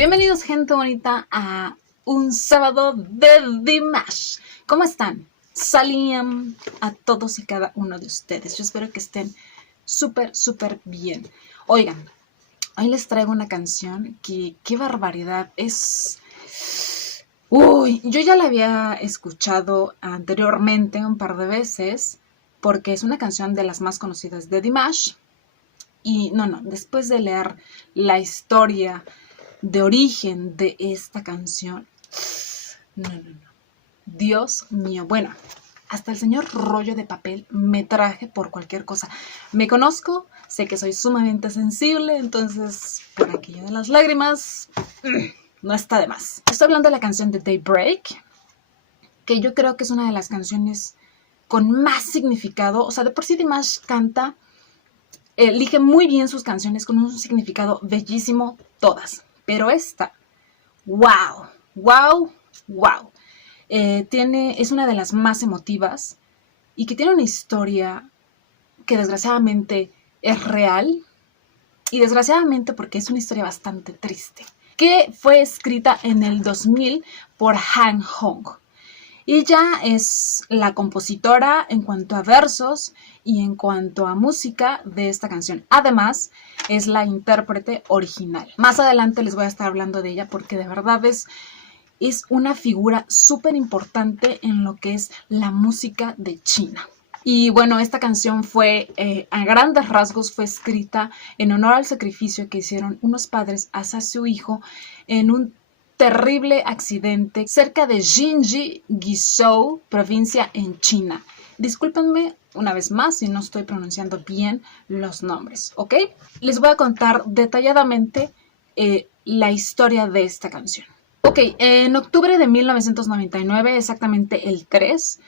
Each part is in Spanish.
Bienvenidos, gente bonita, a un sábado de Dimash. ¿Cómo están? Salían a todos y cada uno de ustedes. Yo espero que estén súper bien. Oigan, hoy les traigo una canción que, qué barbaridad, es... Uy, yo ya la había escuchado anteriormente un par de veces, porque es una canción de las más conocidas de Dimash. Y después de leer la historia de origen de esta canción, no. Dios mío, bueno, hasta el señor rollo de papel me traje por cualquier cosa. Me conozco, sé que soy sumamente sensible, entonces por aquello de las lágrimas, no está de más. Estoy hablando de la canción de Daybreak, que yo creo que es una de las canciones con más significado. O sea, de por sí Dimash canta, elige muy bien sus canciones con un significado bellísimo, todas. Pero esta, wow. Es una de las más emotivas y que tiene una historia que desgraciadamente es real, y desgraciadamente porque es una historia bastante triste, que fue escrita en el 2000 por Han Hong. Ella es la compositora en cuanto a versos y en cuanto a música de esta canción. Además, es la intérprete original. Más adelante les voy a estar hablando de ella porque de verdad es una figura súper importante en lo que es la música de China. Y bueno, esta canción fue, a grandes rasgos, fue escrita en honor al sacrificio que hicieron unos padres hacia su hijo en un terrible accidente cerca de Jinji, Guizhou, provincia en China. Discúlpenme una vez más si no estoy pronunciando bien los nombres, ¿ok? Les voy a contar detalladamente la historia de esta canción. Ok, en octubre de 1999, exactamente el 3,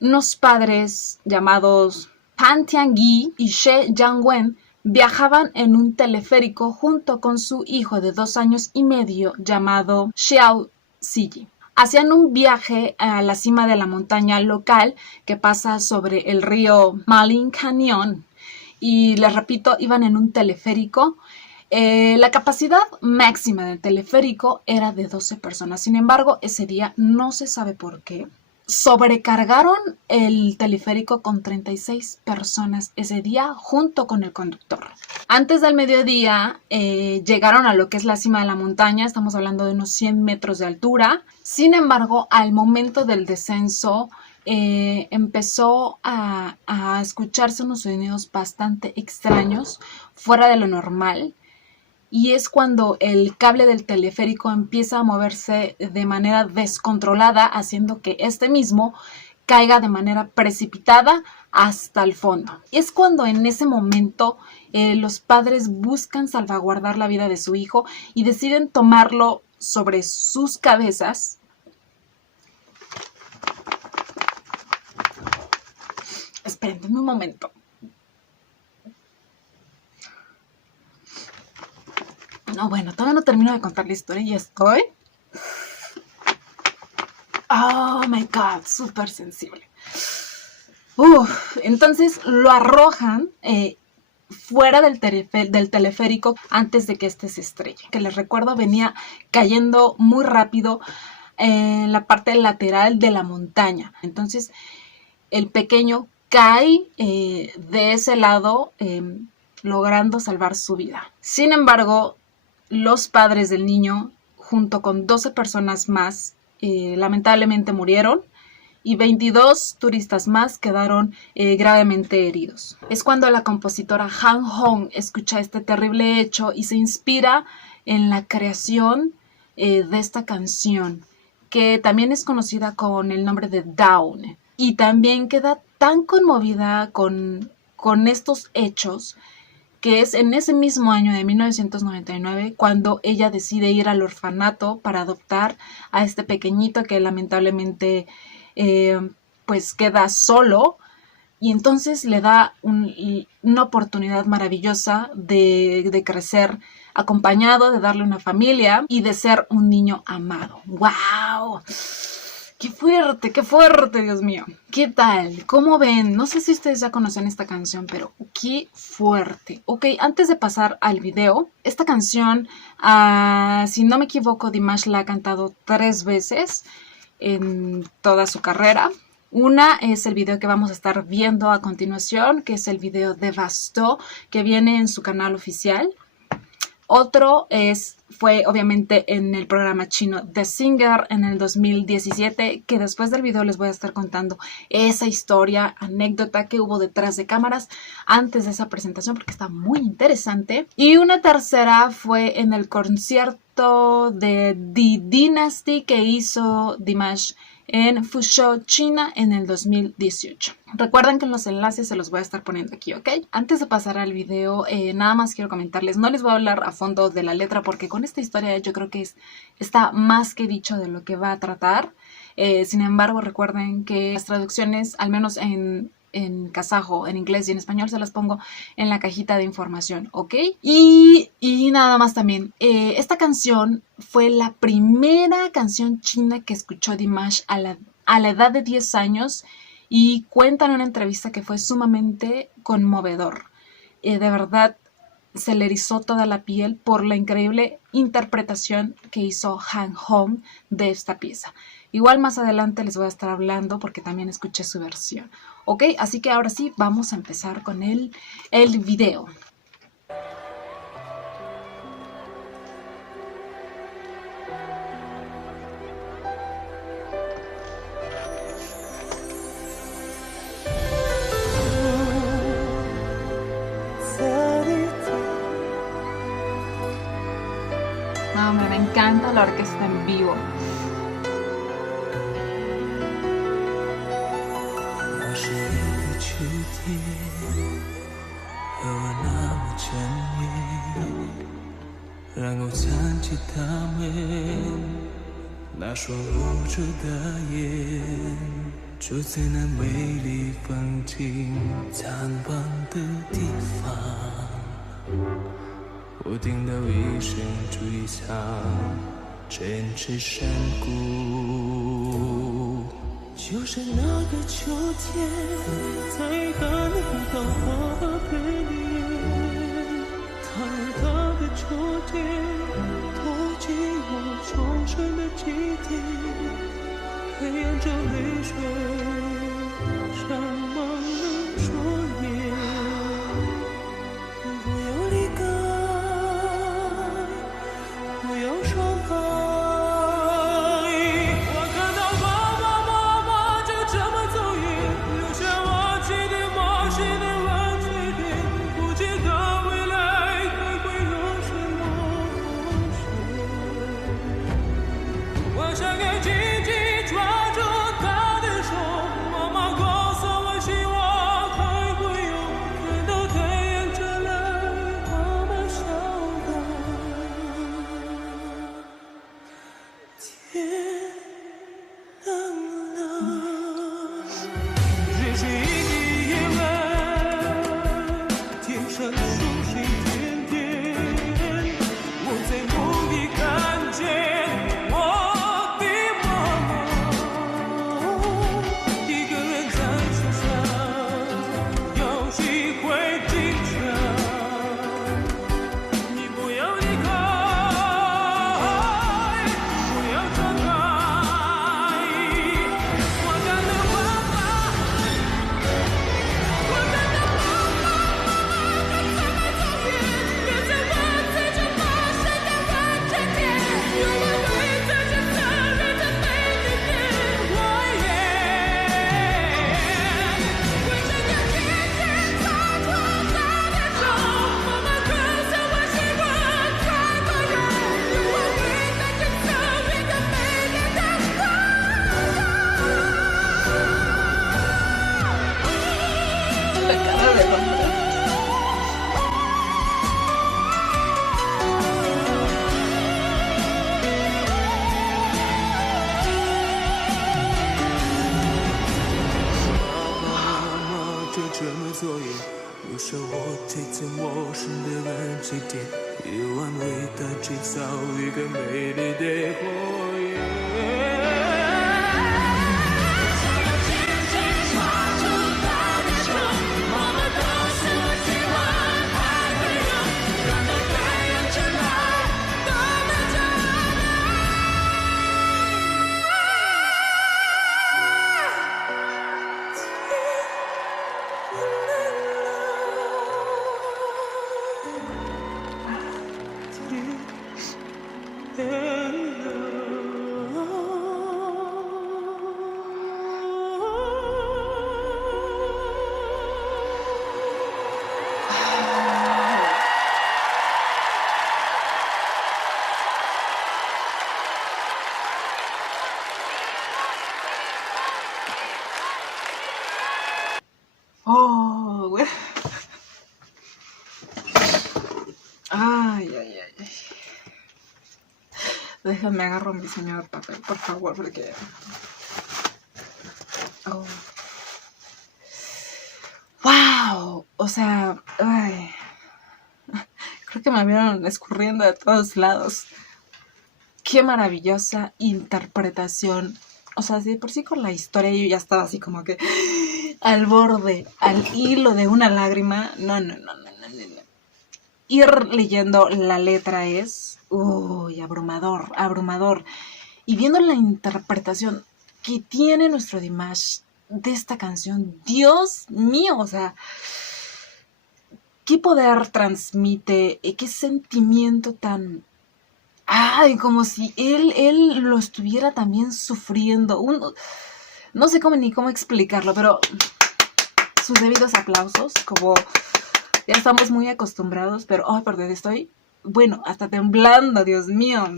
unos padres llamados Pan Tianyi y She Jiangwen viajaban en un teleférico junto con su hijo de 2 años y medio llamado Xiao Ziyi. Hacían un viaje a la cima de la montaña local que pasa sobre el río Malin Canyon. Y les repito, iban en un teleférico. La capacidad máxima del teleférico era de 12 personas. Sin embargo, ese día, no se sabe por qué, sobrecargaron el teleférico con 36 personas ese día junto con el conductor. Antes del mediodía llegaron a lo que es la cima de la montaña. Estamos hablando de unos 100 metros de altura. Sin embargo, al momento del descenso empezó a escucharse unos sonidos bastante extraños, fuera de lo normal. Y es cuando el cable del teleférico empieza a moverse de manera descontrolada, haciendo que este mismo caiga de manera precipitada hasta el fondo. Es cuando en ese momento los padres buscan salvaguardar la vida de su hijo y deciden tomarlo sobre sus cabezas. Espérenme un momento. No, bueno, todavía no termino de contar la historia y estoy... Oh my God, súper sensible. Entonces lo arrojan fuera del teleférico antes de que este se estrelle. Que les recuerdo, venía cayendo muy rápido en la parte lateral de la montaña. Entonces el pequeño cae de ese lado, logrando salvar su vida. Sin embargo, los padres del niño, junto con 12 personas más, lamentablemente murieron, y 22 turistas más quedaron gravemente heridos. Es cuando la compositora Han Hong escucha este terrible hecho y se inspira en la creación de esta canción, que también es conocida con el nombre de Down. Y también queda tan conmovida con estos hechos, que es en ese mismo año de 1999 cuando ella decide ir al orfanato para adoptar a este pequeñito que lamentablemente pues queda solo, y entonces le da una oportunidad maravillosa de crecer acompañado, de darle una familia y de ser un niño amado. ¡Wow! qué fuerte, Dios mío! ¿Qué tal? ¿Cómo ven? No sé si ustedes ya conocen esta canción, pero qué fuerte. Ok, antes de pasar al video, esta canción, si no me equivoco, Dimash la ha cantado 3 veces en toda su carrera. Una es el video que vamos a estar viendo a continuación, que es el video de Basto, que viene en su canal oficial. Otro fue obviamente en el programa chino The Singer en el 2017, que después del video les voy a estar contando esa historia, anécdota que hubo detrás de cámaras antes de esa presentación, porque está muy interesante. Y una tercera fue en el concierto de The Dynasty que hizo Dimash en Fuzhou, China, en el 2018. Recuerden que en los enlaces se los voy a estar poniendo aquí, ¿ok? Antes de pasar al video, nada más quiero comentarles, no les voy a hablar a fondo de la letra porque con esta historia yo creo que está más que dicho de lo que va a tratar. Sin embargo, recuerden que las traducciones, al menos en kazajo, en inglés y en español, se las pongo en la cajita de información, ¿ok? Y nada más también, esta canción fue la primera canción china que escuchó Dimash a la edad de 10 años y cuenta en una entrevista que fue sumamente conmovedor. De verdad, se le erizó toda la piel por la increíble interpretación que hizo Han Hong de esta pieza. Igual más adelante les voy a estar hablando porque también escuché su versión. Ok, así que ahora sí, vamos a empezar con el video. No, me encanta la orquesta en vivo.就是那个秋天，在寒冷的河边，它让它的秋天躲进我重生的基地，黑暗中泪水沾满了树叶。不要离开，不要伤害。造一个美丽的火焰。Déjame agarro mi señor papel, por favor, porque... Oh. ¡Wow! O sea, ay, creo que me vieron escurriendo de todos lados. ¡Qué maravillosa interpretación! O sea, si de por sí con la historia yo ya estaba así como que al borde, al hilo de una lágrima. No. Ir leyendo la letra es, uy, abrumador. Y viendo la interpretación que tiene nuestro Dimash de esta canción, Dios mío, o sea, qué poder transmite, qué sentimiento tan... Ay, como si él lo estuviera también sufriendo. No sé ni cómo explicarlo, pero sus debidos aplausos, como ya estamos muy acostumbrados, pero, ay, perdón, estoy, bueno, hasta temblando, Dios mío.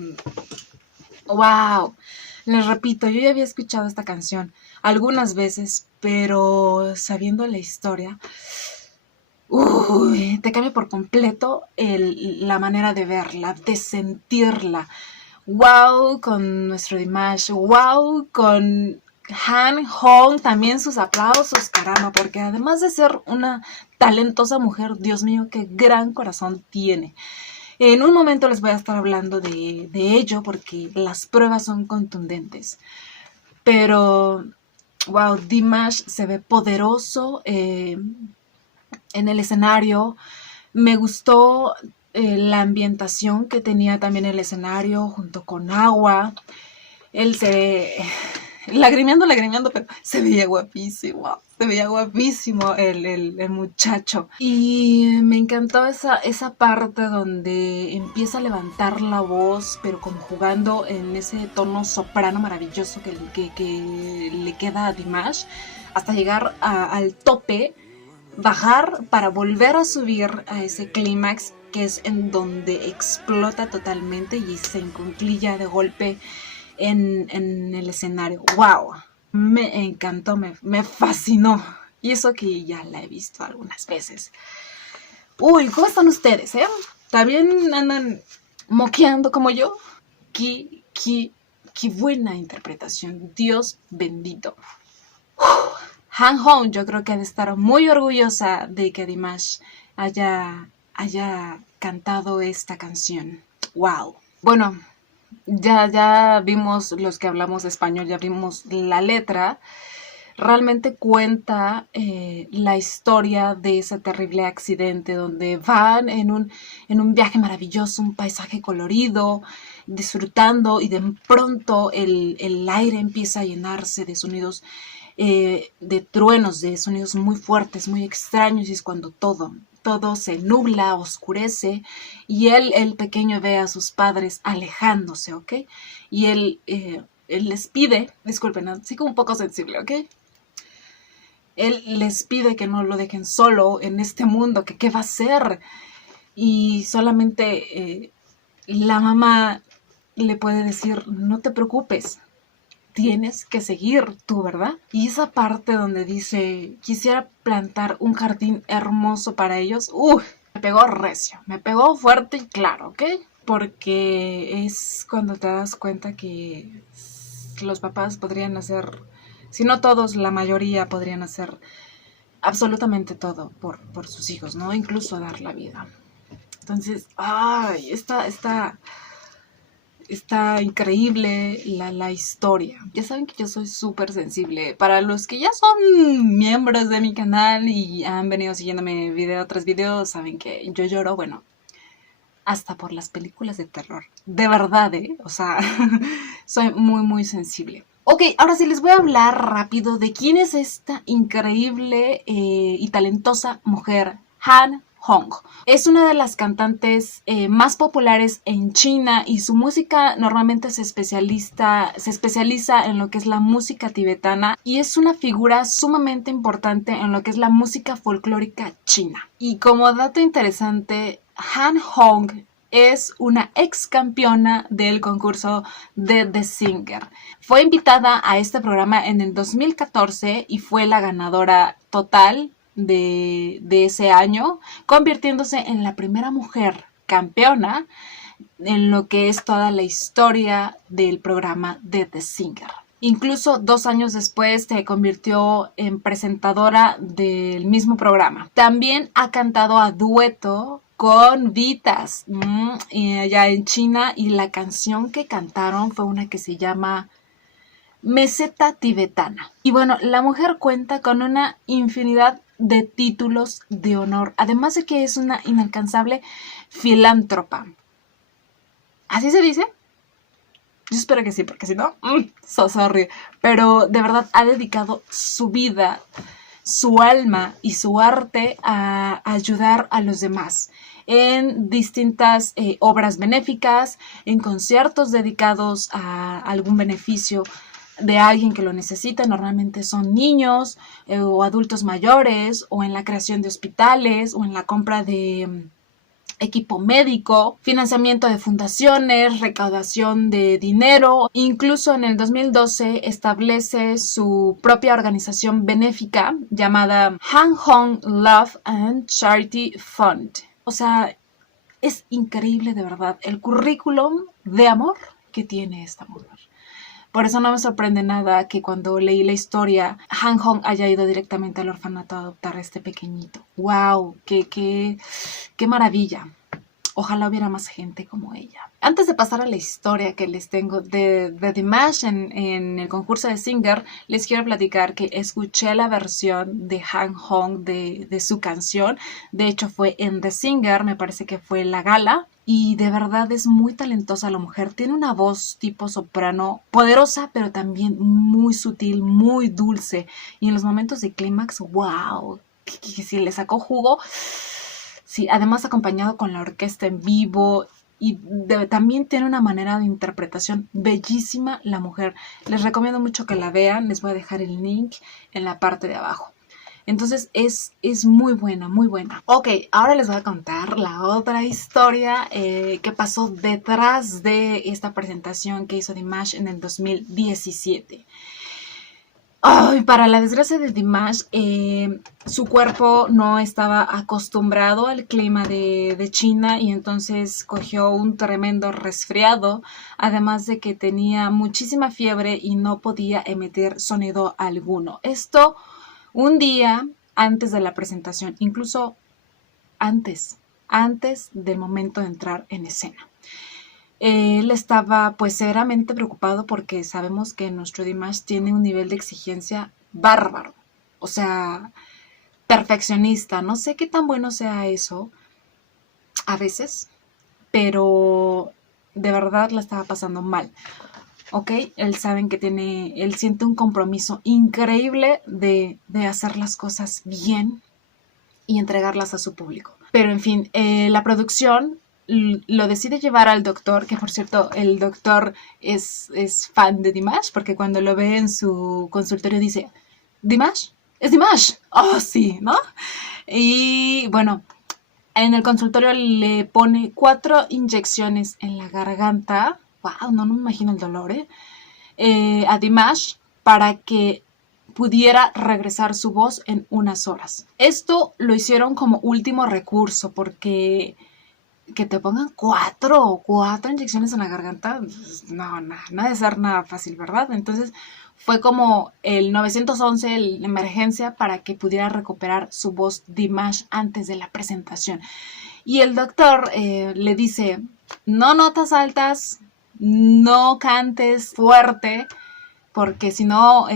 ¡Wow! Les repito, yo ya había escuchado esta canción algunas veces, pero sabiendo la historia, uy, te cambia por completo la manera de verla, de sentirla. ¡Wow! Con nuestro Dimash, ¡wow! Con Han Hong, también sus aplausos, caramba, porque además de ser una talentosa mujer, Dios mío, qué gran corazón tiene. En un momento les voy a estar hablando de ello porque las pruebas son contundentes. Pero, wow, Dimash se ve poderoso en el escenario. Me gustó la ambientación que tenía también el escenario junto con agua. Él se ve lagrimeando, pero se veía guapísimo. Se veía guapísimo el muchacho. Y me encantó esa parte donde empieza a levantar la voz, pero como jugando en ese tono soprano maravilloso que le queda a Dimash, hasta llegar al tope, bajar para volver a subir a ese clímax, que es en donde explota totalmente y se encunclilla de golpe en el escenario. ¡Wow! Me encantó, me fascinó. Y eso que ya la he visto algunas veces. Uy, ¿cómo están ustedes, ¿También andan moqueando como yo? Qué buena interpretación. Dios bendito. Han Hong, yo creo que ha de estar muy orgullosa de que Dimash haya cantado esta canción. ¡Wow! Bueno, ya vimos los que hablamos español, ya vimos la letra. Realmente cuenta la historia de ese terrible accidente donde van en un viaje maravilloso, un paisaje colorido, disfrutando, y de pronto el aire empieza a llenarse de sonidos, de truenos, de sonidos muy fuertes, muy extraños, y es cuando todo se nubla, oscurece, y el pequeño ve a sus padres alejándose, ¿ok? Y él les pide, disculpen, así como un poco sensible, ¿ok? Él les pide que no lo dejen solo en este mundo, que qué va a hacer. Y solamente la mamá le puede decir, no te preocupes, tienes que seguir tú, ¿verdad? Y esa parte donde dice, quisiera plantar un jardín hermoso para ellos, me pegó recio, me pegó fuerte y claro, ¿ok? Porque es cuando te das cuenta que los papás podrían hacer, si no todos, la mayoría podrían hacer absolutamente todo por sus hijos, ¿no? Incluso dar la vida. Entonces, está increíble la historia. Ya saben que yo soy súper sensible. Para los que ya son miembros de mi canal y han venido siguiéndome video tras video, saben que yo lloro, bueno, hasta por las películas de terror. De verdad, o sea, soy muy, muy sensible. Ok, ahora sí les voy a hablar rápido de quién es esta increíble y talentosa mujer, Han Hong. Es una de las cantantes más populares en China y su música normalmente se especializa en lo que es la música tibetana y es una figura sumamente importante en lo que es la música folclórica china. Y como dato interesante, Han Hong es una ex campeona del concurso de The Singer. Fue invitada a este programa en el 2014 y fue la ganadora total de ese año, convirtiéndose en la primera mujer campeona en lo que es toda la historia del programa de The Singer. Incluso 2 años después se convirtió en presentadora del mismo programa. También ha cantado a dueto con BTS allá en China, y la canción que cantaron fue una que se llama Meseta Tibetana. Y bueno, la mujer cuenta con una infinidad de títulos de honor, además de que es una inalcanzable filántropa. ¿Así se dice? Yo espero que sí, porque si no, so sorry. Pero de verdad ha dedicado su vida, su alma y su arte a ayudar a los demás en distintas obras benéficas, en conciertos dedicados a algún beneficio de alguien que lo necesita. Normalmente son niños o adultos mayores, o en la creación de hospitales, o en la compra de equipo médico, financiamiento de fundaciones, recaudación de dinero. Incluso en el 2012 establece su propia organización benéfica llamada Han Hong Love and Charity Fund. O sea, es increíble de verdad el currículum de amor que tiene esta mujer. Por eso no me sorprende nada que cuando leí la historia, Han Hong haya ido directamente al orfanato a adoptar a este pequeñito. ¡Wow! ¡Qué maravilla! Ojalá hubiera más gente como ella. Antes de pasar a la historia que les tengo de Dimash en el concurso de Singer, les quiero platicar que escuché la versión de Han Hong de su canción. De hecho, fue en The Singer, me parece que fue la gala. Y de verdad es muy talentosa la mujer. Tiene una voz tipo soprano poderosa, pero también muy sutil, muy dulce. Y en los momentos de clímax, wow, que si le sacó jugo. Sí, además acompañado con la orquesta en vivo, y también tiene una manera de interpretación bellísima la mujer. Les recomiendo mucho que la vean, les voy a dejar el link en la parte de abajo. Entonces es muy buena, muy buena. Ok, ahora les voy a contar la otra historia que pasó detrás de esta presentación que hizo Dimash en el 2017. Ay, para la desgracia de Dimash, su cuerpo no estaba acostumbrado al clima de China, y entonces cogió un tremendo resfriado, además de que tenía muchísima fiebre y no podía emitir sonido alguno. Esto un día antes de la presentación, incluso antes del momento de entrar en escena. Él estaba pues severamente preocupado porque sabemos que nuestro Dimash tiene un nivel de exigencia bárbaro, o sea, perfeccionista. No sé qué tan bueno sea eso a veces, pero de verdad la estaba pasando mal. ¿Ok? Él siente un compromiso increíble de hacer las cosas bien y entregarlas a su público. Pero en fin, la producción lo decide llevar al doctor, que por cierto, el doctor es fan de Dimash, porque cuando lo ve en su consultorio dice, ¿Dimash? ¿Es Dimash? Oh, sí, ¿no? Y bueno, en el consultorio le pone 4 inyecciones en la garganta. Wow, no me imagino el dolor, a Dimash, para que pudiera regresar su voz en unas horas. Esto lo hicieron como último recurso, porque que te pongan 4 inyecciones en la garganta, no debe ser nada fácil, ¿verdad? Entonces fue como el 911, la emergencia, para que pudiera recuperar su voz Dimash antes de la presentación. Y el doctor le dice, no notas altas, no cantes fuerte, porque si no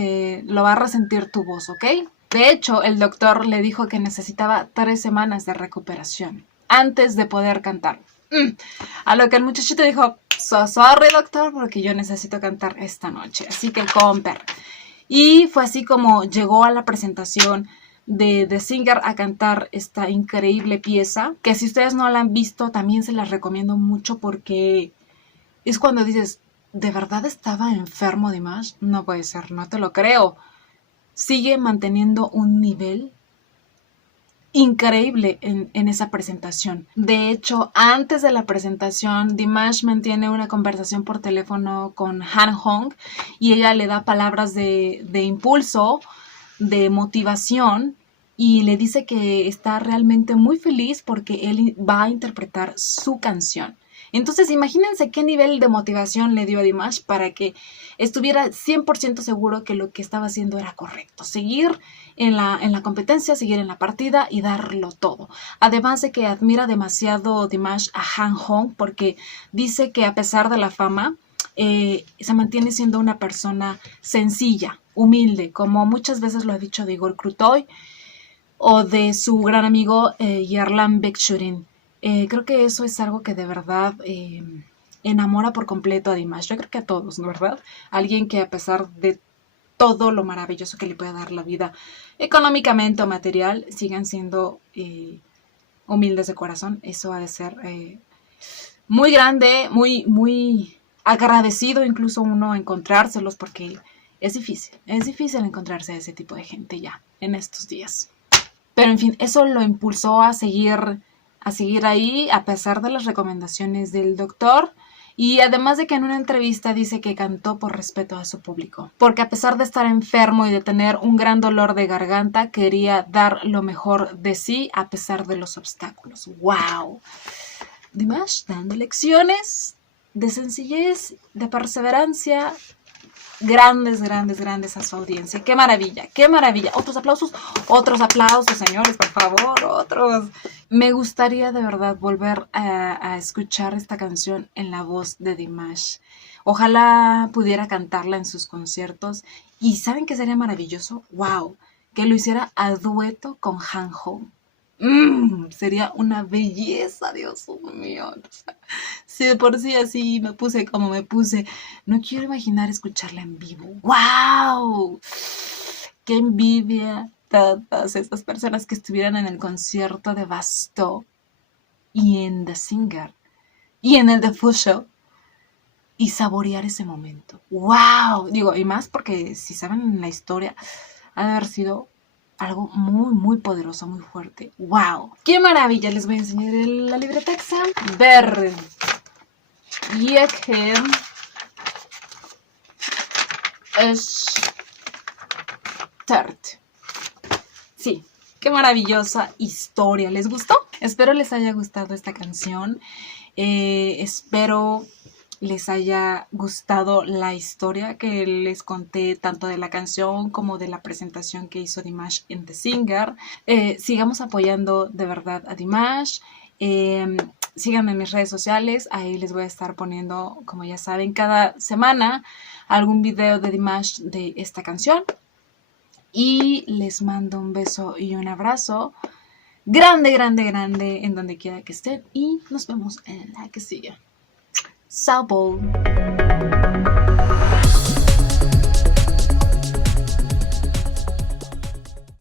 lo va a resentir tu voz, ¿ok? De hecho, el doctor le dijo que necesitaba 3 semanas de recuperación antes de poder cantar. A lo que el muchachito dijo, sorry doctor, porque yo necesito cantar esta noche, así que comper. Y fue así como llegó a la presentación de The Singer a cantar esta increíble pieza, que si ustedes no la han visto, también se las recomiendo mucho, porque es cuando dices, ¿de verdad estaba enfermo Dimash? No puede ser, no te lo creo. Sigue manteniendo un nivel increíble en esa presentación. De hecho, antes de la presentación, Dimash mantiene una conversación por teléfono con Han Hong, y ella le da palabras de impulso, de motivación, y le dice que está realmente muy feliz porque él va a interpretar su canción. Entonces imagínense qué nivel de motivación le dio a Dimash para que estuviera 100% seguro que lo que estaba haciendo era correcto. Seguir en la competencia, seguir en la partida y darlo todo. Además de que admira demasiado Dimash a Han Hong porque dice que a pesar de la fama, se mantiene siendo una persona sencilla, humilde, como muchas veces lo ha dicho de Igor Krutoy o de su gran amigo Yerlan Bekchurin. Creo que eso es algo que de verdad enamora por completo a Dimash. Yo creo que a todos, ¿no? ¿Verdad? Alguien que a pesar de todo lo maravilloso que le puede dar la vida económicamente o material, sigan siendo humildes de corazón. Eso ha de ser muy grande, muy agradecido incluso uno encontrárselos porque es difícil encontrarse a ese tipo de gente ya en estos días. Pero en fin, eso lo impulsó a seguir ahí a pesar de las recomendaciones del doctor. Y además de que en una entrevista dice que cantó por respeto a su público, porque a pesar de estar enfermo y de tener un gran dolor de garganta, quería dar lo mejor de sí a pesar de los obstáculos. ¡Wow! Dimash dando lecciones de sencillez, de perseverancia, grandes a su audiencia. ¡Qué maravilla! ¡Qué maravilla! Otros aplausos, señores, por favor, otros. Me gustaría de verdad volver a escuchar esta canción en la voz de Dimash. Ojalá pudiera cantarla en sus conciertos. ¿Y saben qué sería maravilloso? ¡Wow! Que lo hiciera a dueto con Han Hong. Sería una belleza, Dios mío. O sea, si de por sí así me puse como me puse, no quiero imaginar escucharla en vivo. ¡Wow! ¡Qué envidia! Todas estas personas que estuvieran en el concierto de Basto y en The Singer y en el The Full Show y saborear ese momento. ¡Wow! Digo, y más porque si saben la historia, ha de haber sido algo muy poderoso, muy fuerte. ¡Wow! ¡Qué maravilla! Les voy a enseñar la libreta exam. Ver. Y aquí es Start. Sí, qué maravillosa historia. ¿Les gustó? Espero les haya gustado esta canción. Espero les haya gustado la historia que les conté, tanto de la canción como de la presentación que hizo Dimash en The Singer. Sigamos apoyando de verdad a Dimash. Síganme en mis redes sociales, ahí les voy a estar poniendo, como ya saben, cada semana algún video de Dimash de esta canción. Y les mando un beso y un abrazo grande en donde quiera que estén. Y nos vemos en la que sigue. Sabol.